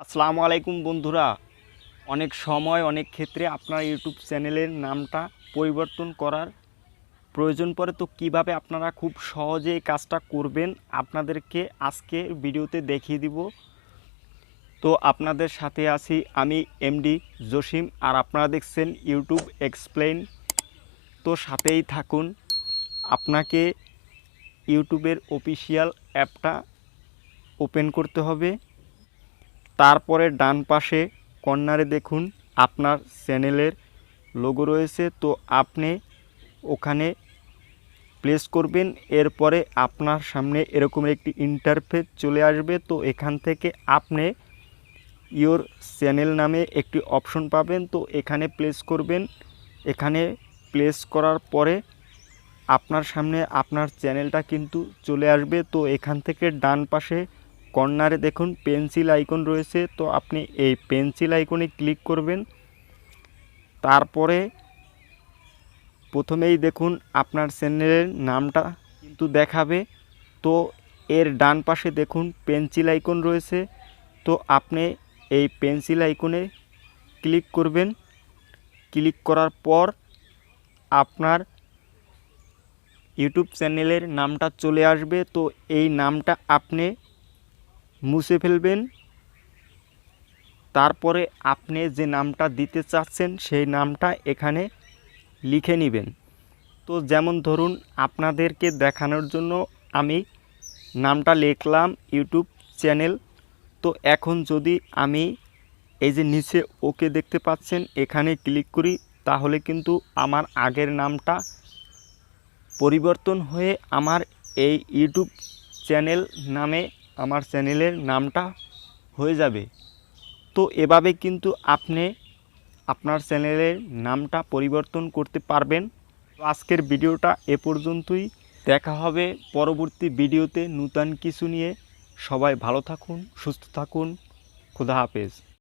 আসসালামু আলাইকুম বন্ধুরা। অনেক সময় অনেক ক্ষেত্রে আপনার ইউটিউব চ্যানেলের নামটা পরিবর্তন করার প্রয়োজন পড়ে, তো কিভাবে আপনারা খুব সহজে এই কাজটা করবেন আপনাদেরকে আজকে ভিডিওতে দেখিয়ে দিব। তো আপনাদের সাথে আছি আমি এমডি জসিম, আর আপনারা দেখছেন ইউটিউব এক্সপ্লেইন। তো সাথেই থাকুন। আপনাকে ইউটিউবের অফিসিয়াল অ্যাপটা ওপেন করতে হবে। তারপরে ডান পাশে কর্নারে দেখুন আপনার চ্যানেলের লোগো রয়েছে, তো আপনি ওখানে প্লেস করবেন। এরপরে আপনার সামনে এরকম একটি ইন্টারফেস চলে আসবে। তো এখান থেকে আপনি ইওর চ্যানেল নামে একটি অপশন পাবেন, তো এখানে প্লেস করবেন। এখানে প্লেস করার পরে আপনার সামনে আপনার চ্যানেলটা কিন্তু চলে আসবে। তো এখান থেকে ডান পাশে কর্নারে দেখুন পেন্সিল আইকন রয়েছে, তো আপনি এই পেন্সিল আইকনে ক্লিক করবেন। তারপরে প্রথমেই দেখুন আপনার চ্যানেলের নামটা কিন্তু দেখাবে। তো এর ডান পাশে দেখুন পেন্সিল আইকন রয়েছে, তো আপনি এই পেন্সিল আইকনে ক্লিক করবেন। ক্লিক করার পর আপনার ইউটিউব চ্যানেলের নামটা চলে আসবে। তো এই নামটা আপনি মুছে ফেলবেন। তারপরে আপনি যে নামটা দিতে চাচ্ছেন সেই নামটা এখানে লিখে নেবেন। তো যেমন ধরুন আপনাদেরকে দেখানোর জন্য আমি নামটা লিখলাম ইউটিউব চ্যানেল। তো এখন যদি আমি এই যে নিচে ওকে দেখতে পাচ্ছেন এখানে ক্লিক করি, তাহলে কিন্তু আমার আগের নামটা পরিবর্তন হয়ে আমার এই ইউটিউব চ্যানেল নামে আমার চ্যানেলের নামটা হয়ে যাবে। তো এভাবে কিন্তু আপনি আপনার চ্যানেলের নামটা পরিবর্তন করতে পারবেন। তো আজকের ভিডিওটা এ পর্যন্তই। দেখা হবে পরবর্তী ভিডিওতে নতুন কিছু নিয়ে। সবাই ভালো থাকুন, সুস্থ থাকুন। খুদা হাফেজ।